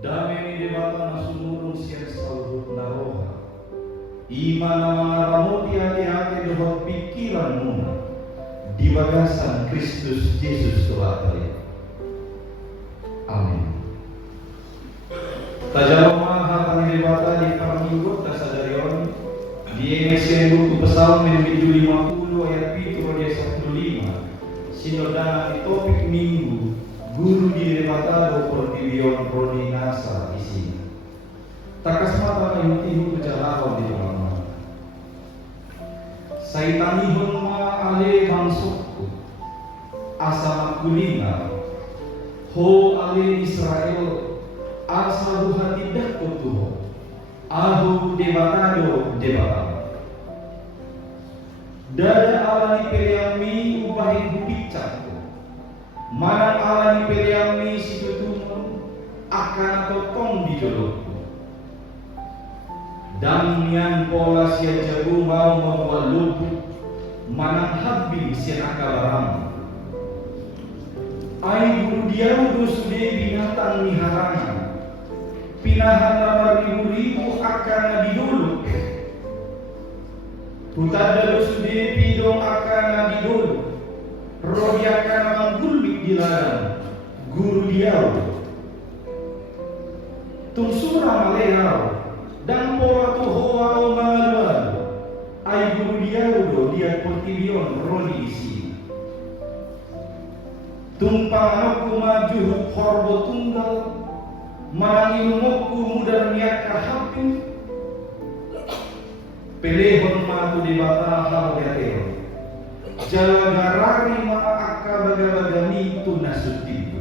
Dami di bata na sumulong siya sa urut na roha. Ima na mga ramuti hati-hati dohot pikiran muna. Di bagasan Kristus Jesus tuatay. Amin. Tajalo mga hatang di bata di panginggot na sa dayon. Di MSN buku pasal medyo 50 ayat 7 ayat 15. Sinodana di topik minggu. Guru di Rematado Portivion Roni Nasa isi. Takas mata kayo tihu kejalawan di dalam. Saitanihon ma ale bangsukku. Asa kulina. Ho ale Israel. Asa buha tidak kutuho. Ahu debatado debata. Dada alani peliami ubahin bupicak. Manang alani peliami situtumun akan totong di jolokku. Dan nian pola sia jago mau membuat lubuk manang habis sia akabaram. Ai guru dia sude binatang niharangan. Pinahan nama ribu-ribu akan diduluk. Putada sude pidong akan diduluk. Roh dia akan menggulbik di ladang. Guru dia Tumsura malehau dan pola tuhoau mangaluan. Ai guru dia dia portivion roli isi. Tumpang anakku maju horbo tunggal. Manang ilmuku mudar niat kahapin. Pelehon matu di bata hal yateo. Jalagarari ma'aka baga-bagami tunasuti.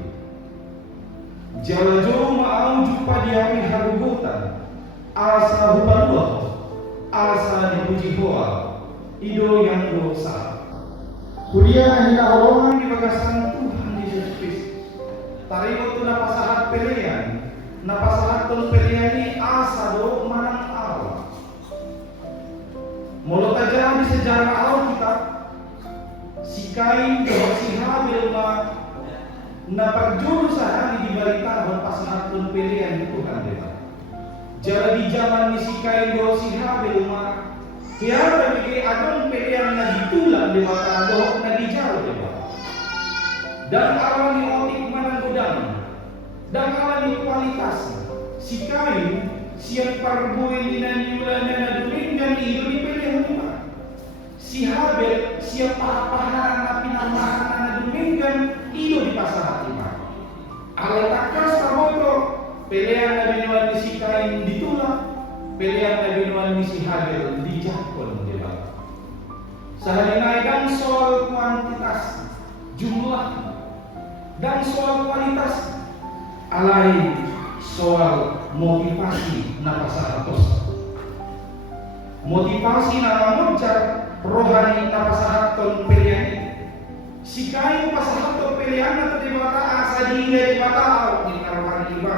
Jalajo ma'au jumpa di hari harugotan. Asa hupaluah. Asa dipuji hoa. Ido yang dosa. Kuliah hingga awongan di bagasan Tuhan Yesus Kristus. Tarimo tu napasahat pelean. Napasahat tun pelean ni asa do manang Allah. Mulut aja di sejarah Alkitab. Si Kain dan si Habil na pagjurusan di balita pasahatun pilihan Tuhan dia. Jala di zaman ni si Kain dan si Habil kaya bagi adong pilihan na ditulang di mata doh na dijauh dia. Dan awan ni otik manang gudang. Dan awan ni kualitas. Si Kain siang parboy ni nanyulan na duminggan iyo di pilihan dia. Si Habil siap paharan na pinamahan na duminggan iyo di pasahat lima. Alatakas kamoto pilihan na binuan ni si Kain ditulak, pilihan na binuan ni si Habil dijakon diba. Sa halinaay dan soal kuantitas jumlah dan soal kualitas alay soal motivasi na pasahatos. Motivasi na mamujar rohani na pasahaton pilihan. Si Kain pasahaton pilihan na di bata asa di bata au ni narohani iba.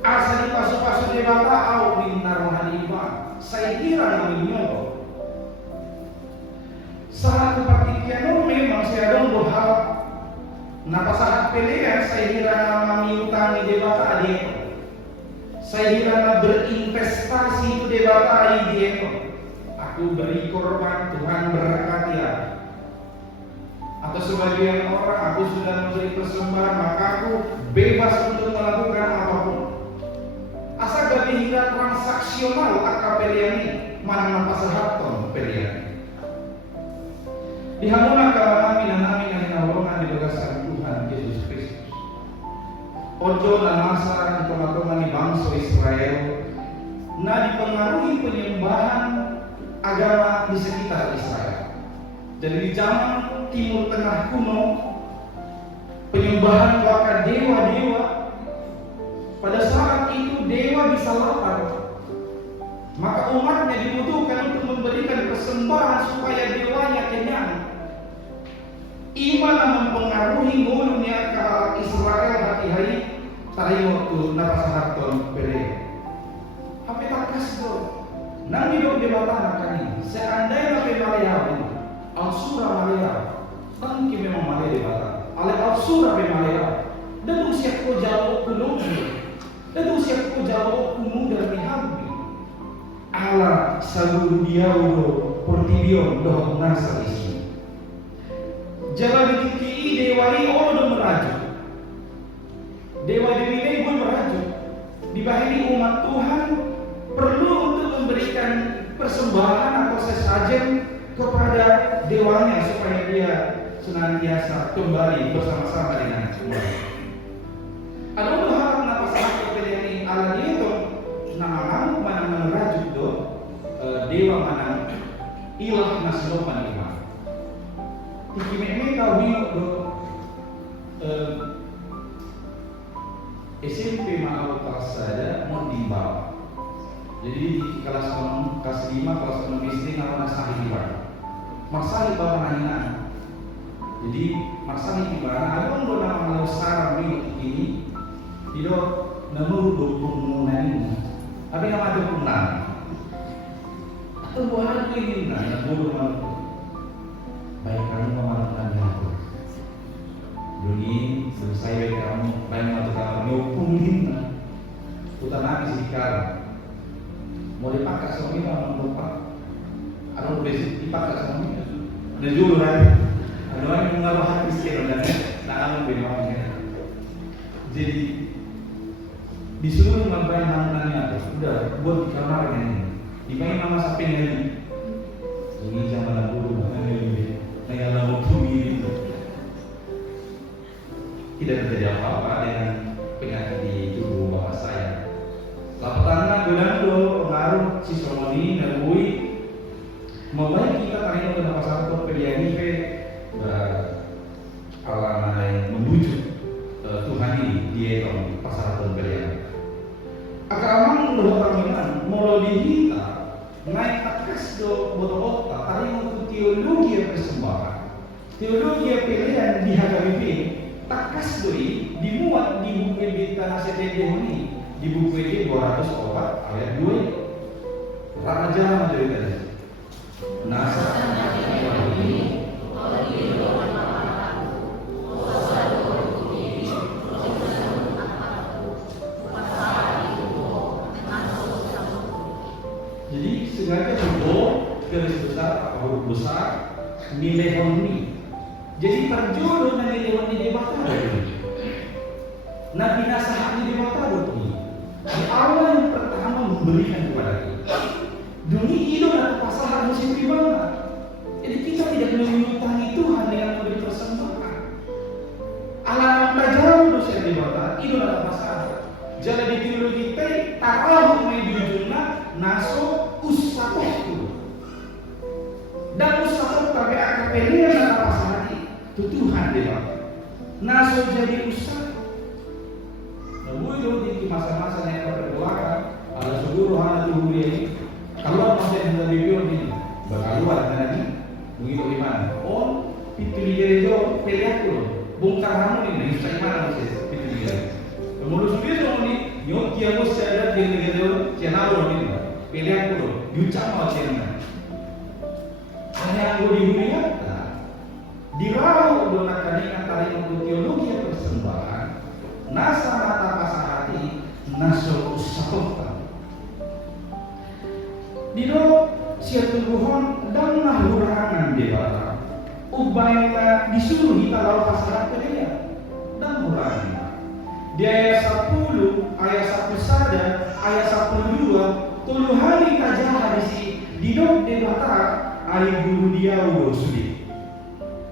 Asa di paso-paso di bata au ni narohani iba. Saya kira naminyo. Saat kepartikian memang saya dong berharap na pasahat pilihan saya kira na mamiutangi di bata adeko. Saya kira na berinvestasi itu di bata adeko. Aku beri korban, Tuhan berkati ya. Atau sebagian orang aku sudah memberi persembahan, maka aku bebas untuk melakukan apapun. Asal dari hingga transaksional akal pilihan ini, mana pasahaton pilihan. Dihamuna kami yang nawangan di bagasan Tuhan Yesus Kristus. Ojo dan masa di tengah-tengah bangsa Israel, nah dipengaruhi penyembahan agama di sekitar Israel. Jadi di zaman Timur Tengah kuno, penyembahan kepada dewa-dewa. Pada saat itu dewa bisa lapar, maka umatnya dibutuhkan untuk memberikan persembahan supaya dewanya kenyang. Iman mempengaruhi mulutnya ke Israel hati-hati tarimo tu napasahaton bere. Apa tak kasdo? Nang hidup di bawah kami, seandainya ke Malaya, Al-Surah Malaya, tangki memang Malaya di bawah. Ale Al-Surah ke Malaya, dan usia ko jauh kulung. Ito siya po jawab kumuda ni Habi. Ala sa Diao Portillo doon nasa isi. Jalan dikiki dewai orang merajuk. Dewa Dewi pun merajuk. Di bahini umat Tuhan perlu untuk memberikan persembahan atau sesajen kepada dewanya supaya dia senantiasa kembali bersama-sama dengan Tuhan. Ada hal kenapa sangat ini alam itu nama mana merajuk do dewa mana ilah naslopan iman. Tikimeme kau hidup do SMP mau kelas saja mau dibawa. Jadi di kelas 6, kelas 5, kelas 6 SD nama nasahi ibadah. Masahi bawa nahinan. Jadi masahi ibadah ada pun do nama malau sarang ini. Tidak namun 20 ini. Tapi nama ada punang. Atau buah aku ini nah bodoh malu. Baik kamu memanfaatkan aku. Duni selesai baik kamu baik mata kamu nyopungin. Utama di sekitar. Mau dipakai suami mau lupa. Ada besi dipakai suami. Ada jual lagi. Ada orang yang mengaruh hati sekian dan tangan benar. Jadi disuruh membayar hanunannya udah buat di kamar ini. Dimain nama sapi lagi. Ini zaman dulu ini. Saya lalu itu. Tidak terjadi apa-apa dengan penyakit di tubuh bapak saya. Lapatana gunando pengaruh si Somoni dan Bui membaik kita karena itu nama satu pilihan ini alam yang membujuk Tuhan ini dia itu pasal pembelian. Akamang lo panggilan mau dihita naik takas do botol-botol tadi untuk teologi persembahan. Teologi pilihan di HKBP takas doi dimuat di buku Bintang Nasete ini. Di buku ini 204 ayat 2 Raja menjadi tadi Nasa jadi sengaja huruf garis besar atau huruf besar nilai honi. Jadi terjodoh dengan nilai honi di mata Nabi Nasah di mata ini. Di Allah yang pertama memberikan kepada kita. Demi itu adalah pasangan musim pribadi. Jadi kita tidak menyutangi Tuhan dengan memberi persembahan. Alam tajam dosa di bawah itu adalah pasangan. Jadi di teologi kita tahu menjunjungna naso usatoh itu. Dan usatoh pakai akapelia adalah pasangan itu Tuhan di bawah. Naso jadi usatoh. Itu di masa-masa yang berdoakan ada seluruh hal tubuh ini. Kalau masih ada video ini, berkeluar tadi, begitu gimana? Oh, pilih gerejo, pilih aku, bongkar kamu ini, saya mana masih pilih gerejo. Kemudian sudah ini, nyok dia mesti ada di gerejo, channel ini, pilih aku, yucap mau channel. Hanya aku dihunikan, dirau doa kali antara untuk teologi yang persembahan. Nasa mata pasang hati naso usahota. Dino siatu Tuhan dan nahurangan dewata. Ubayana disuruh kita lalu pasang hati dia dan hurangan. Di ayat 10, ayat 1 sada, ayat 12, Tuhan tajah hadisi dino dewata ayat guru dia sulit.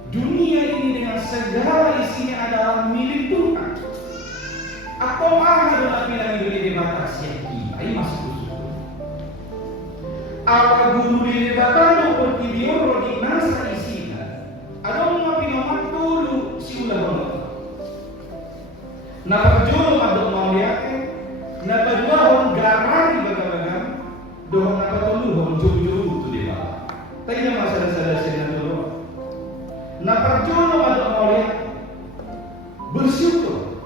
Dunia ini dengan segala isinya adalah milik Tuhan. Atau adalah bilang diri batas yang ini masuk usul. Apa guru diri batas seperti dia rodi nasa isinya. Ada mengapi nomor dulu si ulah banget. Napa jolo ada mau lihat? Napa dua orang garang baga-baga. Doang napa dulu orang juru-juru tu dia. Tadi nama sadar-sadar sini dulu. Napa jolo ada mau lihat? Bersyukur.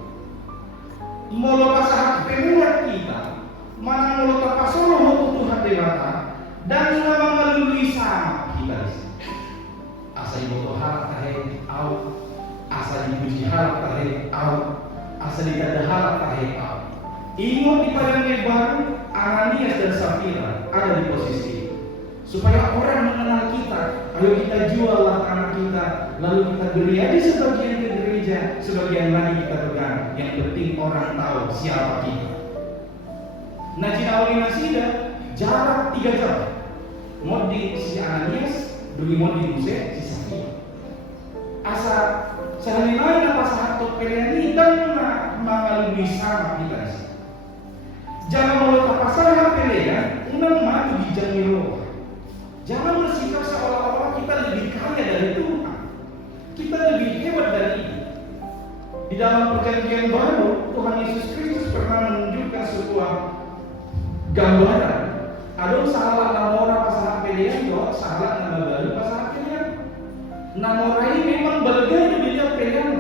Molo pasahat pemulat kita, mana molo tapasolo untuk Tuhan dewata, dan nama melalui sama kita di sini. Asa ibu harap tahe au, asa dipuji harap tahe au, asa dikada harap tahe au. Ingat di padang yang baru, Ananias dan Safira ada di posisi itu. Supaya orang mengenal kita, ayo kita jual tanah kita, lalu kita beri aja sebagian ke gereja, sebagian lagi kita pegang. Yang penting orang tahu siapa kita. Nah, Nauli Nasida jarak 3 jam. Mau di si Ananias, dulu mau di Buse, si Safira. Asa sehari-hari apa satu pilihan ini dan mengalami sama kita di sini. Jangan mulut apa salah pilihan, unang maju di Jamiro. Jangan bersikap seolah-olah kita lebih kaya dari Tuhan. Kita lebih hebat dari itu. Di dalam perjanjian baru, Tuhan Yesus Kristus pernah menunjukkan sebuah gambaran. Ada salah namora pasangan pilihan, doa salah nama baru pasangan pilihan. Namora ini memang bergaya di dalam pilihan.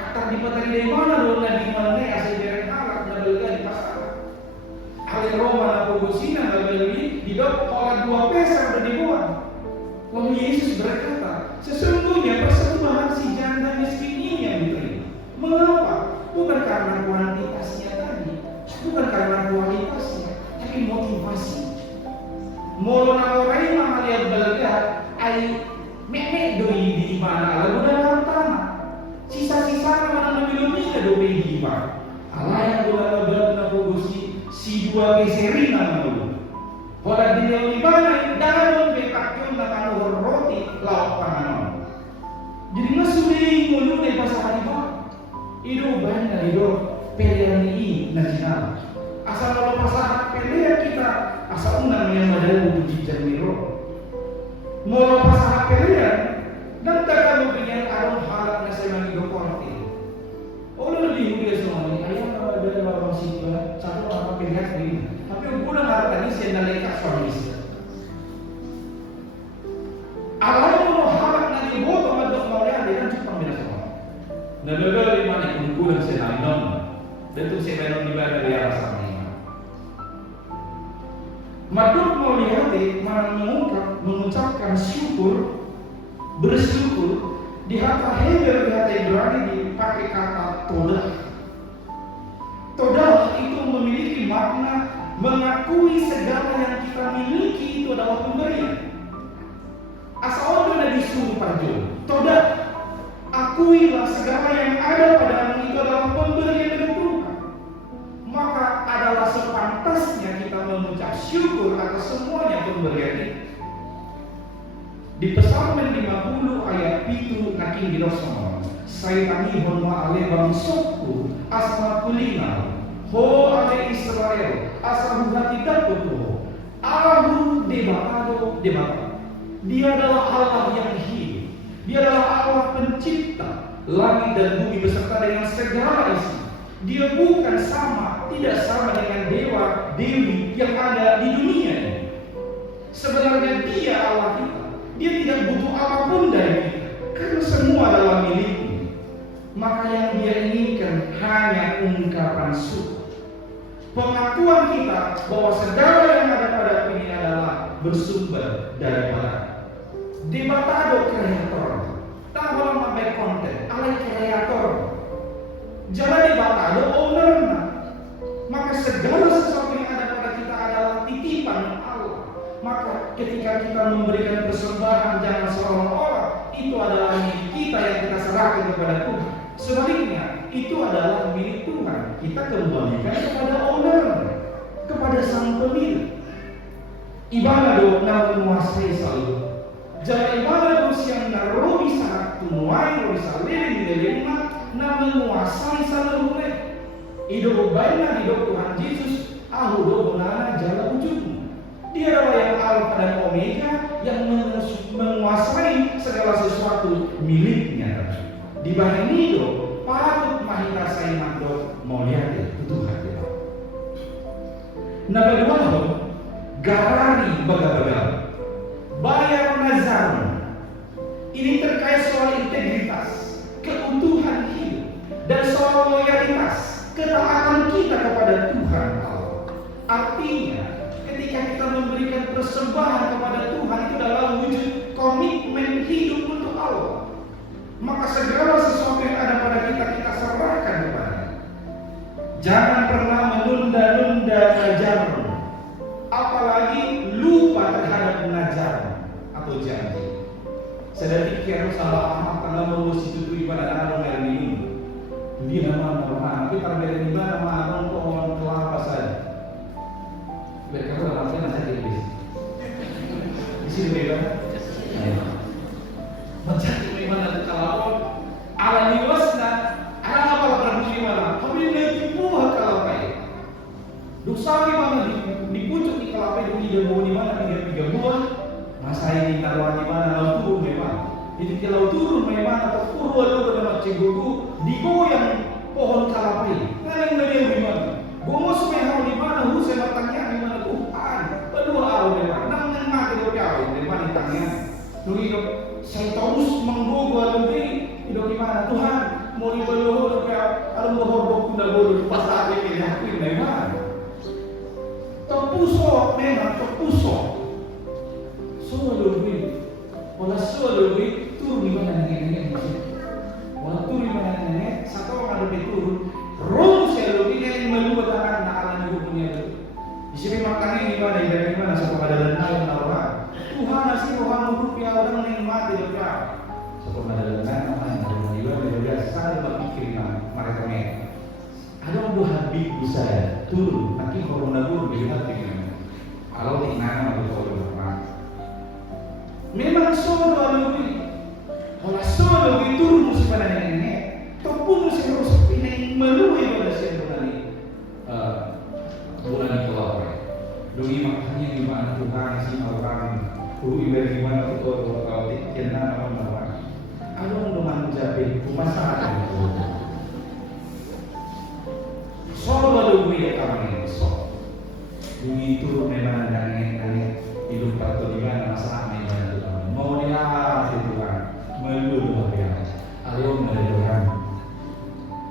Akar di petani dari mana doa di mana asal dari alat na bergaya di pasangan. Hal Roma na pugusina na bergaya di dalam orang 2 peser berdibawah. Lalu Yesus berkata, sesungguhnya persembahan si janda miskin ini yang diterima. Mengapa? Bukan karena kuantitasnya tadi, bukan karena kualitasnya, tapi motivasi. Molo na orang ini melihat belajar, ay mek doi di mana lalu dalam tanah. Sisa-sisa mana lebih ke doi di mana. Allah yang bola na pugusi si 2 peseri na dulu. Wala din yung iba na dalam pekakyon na kanuhor roti laok panganon. Jadi ngasuli mulu na pasahari ba? Ido bahan na ido pilihan ini na sinal. Asal kalau pasah pilihan kita asal unang yang madal di Jamiro. Mau pasah pilihan dan tak kamu punya arung harap na sa mga idokorte. O lebih huli semua ini ayam ada dalam situ satu apa pilihan ini. Tapi udah harapkan ini saya nalekat suami istri. Allah mau harap nanti bodoh madok mau lihat dia kan cuma bina semua. Nalala di mana kumpulan saya nandong, dan tu saya nandong di mana dia rasanya. Madok mau lihat mana mengucapkan syukur, bersyukur di kata Hebel di kata Ibrani dipakai kata todah. Todah itu memiliki makna mengakui segala yang kita miliki itu adalah pemberian. Asal sudah disuruh parjo. Todah, akuilah segala yang ada padamu itu adalah pemberian dari Tuhan. Maka adalah sepantasnya kita mengucap syukur atas semuanya pemberian itu. Di Psalmen 50 ayat 7 naking dirosong. Saya kami honwa ale bangsokku asma kulina. Ho ale Israel asal hati daputu. Ahu debatado. Dia adalah Allah yang hidup. Dia adalah Allah pencipta langit dan bumi beserta dengan segala isi. Dia bukan sama, tidak sama dengan dewa, dewi yang ada di dunia ini. Sebenarnya dia Allah kita. Dia tidak butuh apapun dari kita, karena semua adalah miliknya. Maka yang dia inginkan hanya ungkapan syukur. Pengakuan kita bahwa segala yang ada pada ini adalah bersumber dari Allah. Debatado kreator, tak boleh membuat konten, alai kreator. Jangan debatado ownernya. Maka segala sesuatu yang ada pada kita adalah titipan Allah. Maka ketika kita memberikan persembahan jangan seolah-olah itu adalah milik kita yang kita serahkan kepada Tuhan. Sebaliknya itu adalah milik Tuhan. Kita kembalikan kepada owner, kepada sang pemilik. Ibadah na menguasai selalu. Jangan ibadah yang narobi saat tunuai, narobi salin di lima, na menguasai selalu. Hidup baiknya hidup Tuhan Yesus, ahudo benana jalan ujungmu. Dia adalah yang Alfa dan Omega yang menguasai segala sesuatu miliknya. Di bagian itu patut mahita saya mandok mau lihat Tuhan dia. Nah kedua garani baga-baga bayar nazar. Ini terkait soal integritas, keutuhan hidup, dan soal loyalitas, ketaatan kita kepada Tuhan Allah. Artinya ketika kita memberikan persembahan kepada Tuhan itu adalah wujud komitmen hidup untuk Allah. Maka segala sesuatu yang ada pada kita serahkan kepada. Jangan pernah menunda-nunda najarmu, apalagi lupa terhadap najar atau janji. Saya pikir salah amat karena mau situtui pada anak yang ini. Dia nama tapi terbeda di mana nama pohon kelapa saja. Mereka tuh namanya nasi di sini beda. Menjadi memang kalau ala niwasna, ala apa berbunyi mana? Kami nanti buah kelapa. Dosa mana di pucuk di kelapa itu di mana tiga buah. Masa ini taruhan di mana laut turun memang. Jadi kalau turun memang atau purwa lu pada cigugu digoyang pohon kelapa ini. Nang dari di mana? Gomos mehau di mana? Hussein bertanya di mana Tuhan? Kedua awal memang. Nang mati doa di mana tanya? Nuri saya terus menggogo lebih hidup di mana Tuhan? Mau dibeluh doa ada mohor kuda bodoh pas saat ini aku di mana? Tepuso memang tepuso. Lebih, wala lebih turun di mana nenek wala turun di mana nenek satu orang lebih turun rom saya lebih yang melubahkan nakalan ibu punya itu di sini makanya di mana dari mana satu ada lenang orang Tuhan nasi Tuhan rupiah orang yang mati rupiah satu ada lenang orang yang jiwa berbeda saya berpikir mereka ada buah habib saya turun tapi corona dulu dilihat dengan kalau tinggal atau memang solo alui, kalau solo itu rumus pada nenek, topung mesti harus pindah melui pada bulan ini keluar. Doi makanya di mana Tuhan si orang, ibadah di mana itu kalau tiada nama. Ada orang menjadi rumah sakit. Solo alui ya kami so. Doi itu memang nenek hidup atau di mana masalahnya. Mau dia Tuhan melulu dia alio melulukan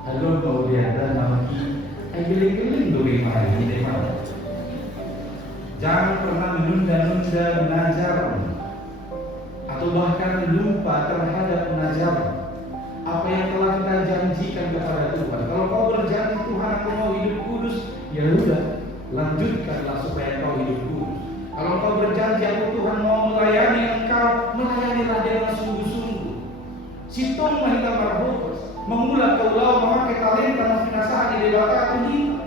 alio mau dia dan lagi geling-geling doi mai ini mana jangan pernah menunda-nunda najar atau bahkan lupa terhadap najar apa yang telah kita janjikan kepada Tuhan. Kalau kau berjanji Tuhan aku mau hidup kudus, ya udah lanjutkanlah supaya kau hidup kudus. Kalau kau berjanji aku Tuhan mau melayani engkau, melayanilah dengan sungguh-sungguh. Sitong mahita marbos, mengulat kaulau memakai talenta dan pinasaan di dewata ini.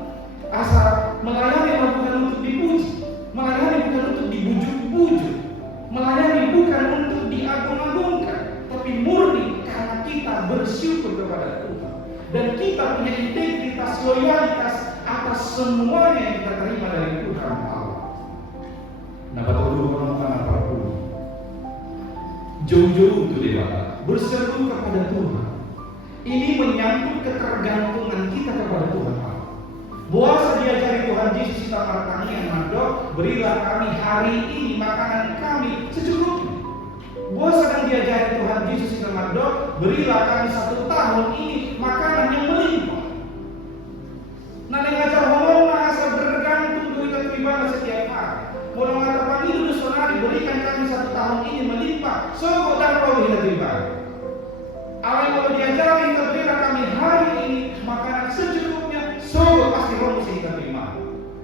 Asal melayani bukan untuk dipuji, melayani bukan untuk dibujuk-bujuk, melayani bukan untuk diagung-agungkan, tapi murni karena kita bersyukur kepada Tuhan dan kita punya integritas, loyalitas atas semuanya yang kita terima dari Tuhan Allah. Nah, betul orang mana perlu jauh-jauh itu dewata berseru kepada Tuhan. Ini menyangkut ketergantungan kita kepada Tuhan. Buasa diajari Tuhan Yesus kita martani yang mandok, berilah kami hari ini makanan kami secukupnya. Buasa dan diajari Tuhan Yesus kita mandok, berilah kami 1 tahun ini makanan yang melimpah. Nah, dengan ajar ngomong asal bergantung kita ibadah setiap hari. Kalau mengatakan ini sonari berikan kami 1 tahun ini melimpah, sogok dan roh kita tiba. Allah kalau diajari kita berikan kami hari ini makanan secukupnya, sogok pasti roh mesti kita terima.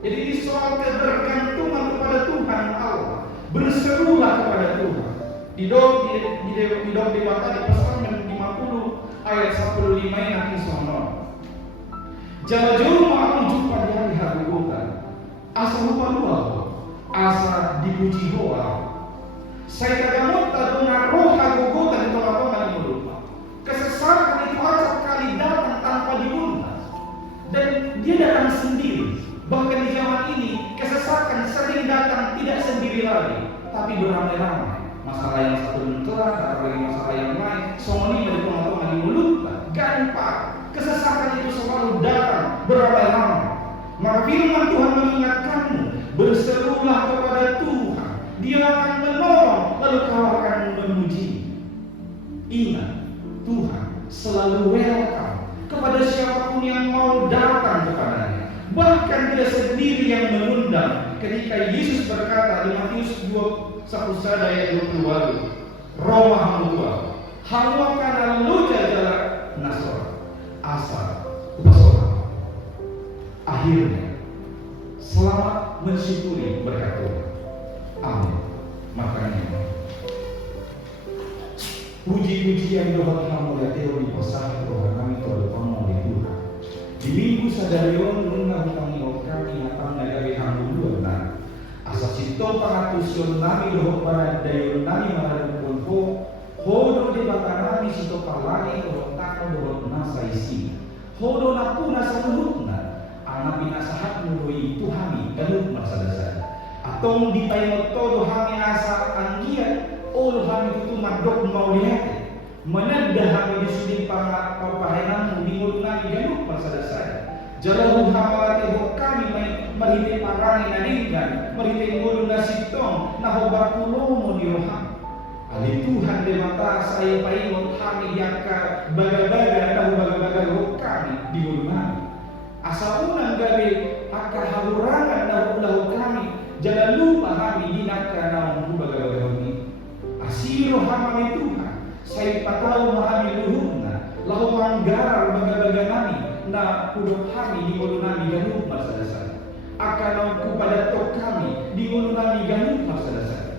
Jadi ini soal kebergantungan kepada Tuhan Allah. Berserulah kepada Tuhan. Di dok dewata di pasal 50 ayat 15 nanti sono. Jauh-jauh mau jumpa di hari Golgota. Asal lupa asa dipuji doa. Saya kagamot dengan roh Golgota di tolak-tolak di mulut. Kesesatan itu acap kali datang tanpa diundang. Dan dia datang sendiri. Bahkan di zaman ini kesesatan sering datang tidak sendiri lagi, tapi beramai-ramai. Masalah yang satu mencelah, atau lagi masalah yang lain. Semua ini dari tolak-tolak di mulut. Gampang. Kesesatan itu selalu datang beramai-ramai. Maka firman Tuhan mengingatkanmu, berserulah kepada Tuhan, Dia akan menolong, lalu kau akan memuji. Ingat, Tuhan selalu welcome kepada siapapun yang mau datang kepadanya. Bahkan Dia sendiri yang mengundang. Ketika Yesus berkata di Matius 21 ayat 22, Roma Hamdulillah, Hawakan lu jajalah Nasor, asal Basora. akhirnya selamat mensyukuri berkat Tuhan. Amin. Makanya puji-pujian doa kamu ya Teo di pasar Tuhan kami Tuhan kamu di Tuhan. Di minggu sadarion nunga kami kami hatang nagawe hambu dua asa sito pangatusion nami doho para dayon nami maradun ho hodo de batanami sito palani doho takno doho nasa isi hodo napuna sa luhutna ana pinasahat mo doi Tuhami ganut masadasad atong di payo todo hami asa anggiat olo hami itu madok mau lihat menanda hami disudin papahenan minggu nami ganut masadasad jalahu hamawati ho kami marite parani naningan marite ngulu nasitong nahobar kulomo di roham ali Tuhan de mata saya paingon kami yakka baga-baga nahu baga-baga ho kami di ngulu nami asa unang gabi akar halurangan nahu kami jangan lupa kami dinaka nahu baga-baga ho ni asiro hamami Tuhan saya patau mahami luhurna lahu manggarar baga-baga nami na kudok kami di ngulu nami ganut masadasad akan kepada tok kami di ngulu nami ganut masadasad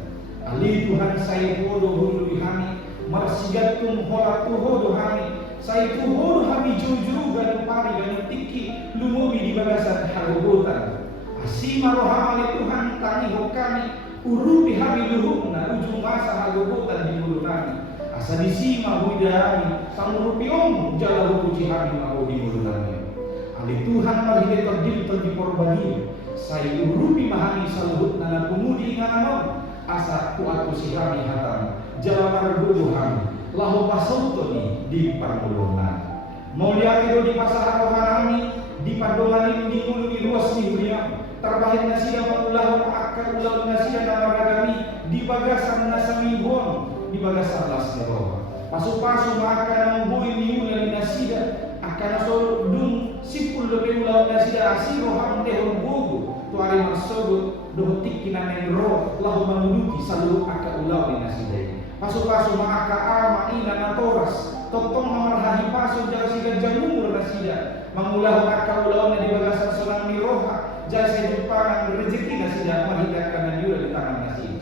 ali Tuhan saya hodo hulu di kami marsigatum hola tu hodo kami saya tu hodo kami jujur ganut pari ganut tiki lumumi di bagasan harubutan asima rohamali Tuhan tani ho kami urupi kami luhukna ujung masa harubutan di ngulu nami asa disima huidami sangurupi om jala puji kami mau di ngulu nami ali Tuhan marhide terdiri korbani saya urupi mahami saluhut nana pemudi ngananon asa kuatu si kami hatam jala margudu kami lahu pasautoni di parmulunan mau lihat itu di pasar kami di pandongan di ngulu di luas ni huliam terbahit nasiya mengulah akar ulah nasiya namaragami di bagasan nasamibon di bagasan las neroha pasu-pasu maka nambui niulah nasiya akan solo dung sipul lebih ulah nasiya asiro ham dehon bugu tuari marsodut dohotik kinanen roh lahu menguduki saluruh akar ulah nasiya pasu-pasu maka ama ina natoras totong memerhahi pasu jauh siga jamur nasiya mengulah akar ulah di bagasan solang niroha jasa jumparan rezeki nasiya mahidakkan juga di tangan nasiya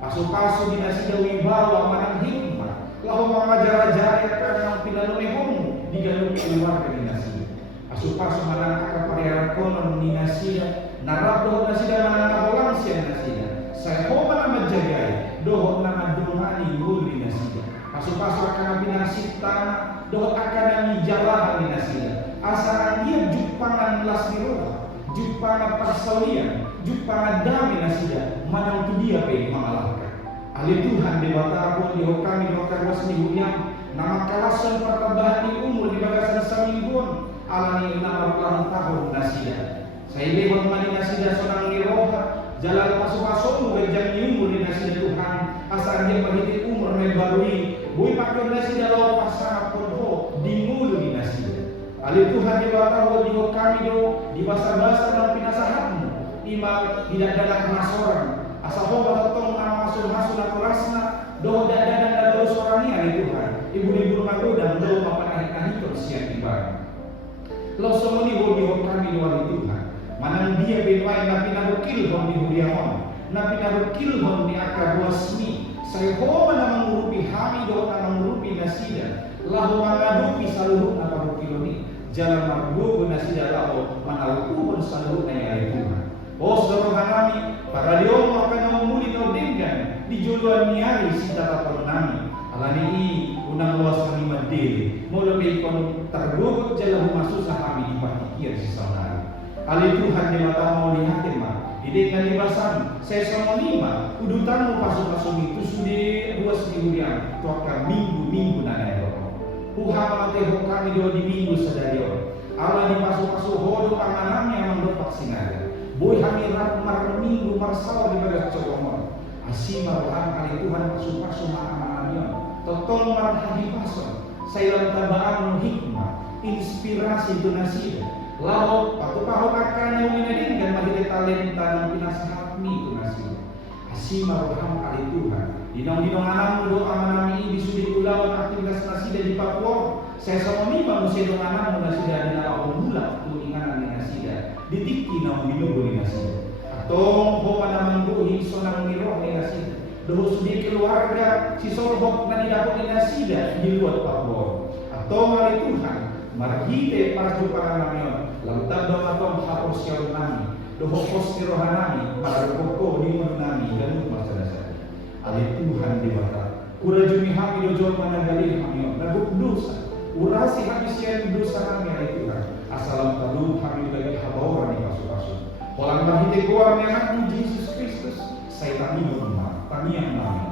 pasu-pasu di nasiya wibawa manang hikmah lahu mengajar-ajar akan pinalone homo digaluk keluarga di nasiya pasu-pasu manang akar pariaran konon di nasiya narabdo nasiya manang aholang siya nasiya saya homa nama jagai dohot nama dumani gul di nasiya pasu-pasu akan binasip tanah dohot akan yang jalahan di nasiya asaran dia jupangan las di roha jupana persalian, jupana damai nasiya, manang tu dia pe mengalahkan. Ali Tuhan di bata pun di kami dokter wasni hunyam, nama kalasan pertambahan di umur di bagasan samingguan, alani nama ulang tahun nasiya. Saya lewat mani nasiya sonang di roha, jalan pasu-pasu gajang di umur di nasiya Tuhan, asal dia berhenti umur mebarui, bui pakai nasiya lawa pasang pun di mulu di nasiya. Ali Tuhan di bawah di kami do di basa-basa dan pinasahatmu ima tidak ada kemasoran asal hoba totong masuk atau rasna do dan do sorania ali Tuhan ibu-ibu rumah godang do mapanahit siang tiba lo somoni ho di kami do ali Tuhan manang dia benwai napi narukil hon di hudiamon napi narukil hon di akar wasmi saya hoba na mengurupi hami do na mengurupi nasiya lahu mengadupi saluruh na parukiloni jalan margo nasiya lahu manalukuhon saluruh na yari Tuhan oh saudara kami para diom akan memuli no dengan di juluan niari sita tapon nami alani unang luas kami madili mo lebih kon terbuka jalan rumah susah kami di patikir sisonari ali Tuhan di mata mau lihatin mah didikan di basan saya sama lima udutanmu pasu-pasu itu sudah ruas mingguan tuaka minggu nanya Tuhan mate kami do di minggu sadario Allah di pasu-pasu hodo panganamnya mendopak sinaga boy kami mar minggu marsal di bagas cowomon asima rohan kali Tuhan pasu-pasu makanannya totong marhahi pason saya lantabaan hikmah inspirasi itu nasiya lalu waktu pahok akan yang dinedingkan bagi talenta dan pinasahat ni itu nasiya asima rohan kali Tuhan dinong anam do amanami di sudi ulawan aktivitas nasiya di Papua saya sama ni manusia do anam nasiya di dalam bulan tu inganan nasiya ditiki na minubo ni nasi. Atong ho panamangguhin so nang niro ni nasi. Doho sudi keluarga si sorbok na nidapot ni nasida diluat pabor. Atong ali Tuhan marhite para jumpa namin. Lantab daw atong hapos siya nami. Doho pos nirohan nami para poko di mo nami ganun masadasa. Ali Tuhan di bata. Ura jumi hami dojon managalin kami nagukdusa. Urasi kami siya dosa kami ay Tuhan. Asalam talud kami lagi habawan ni kasu-kasu. Walang mahiti kuar ni anak ni Jesus Kristus. Saya kami rumah, kami yang namin.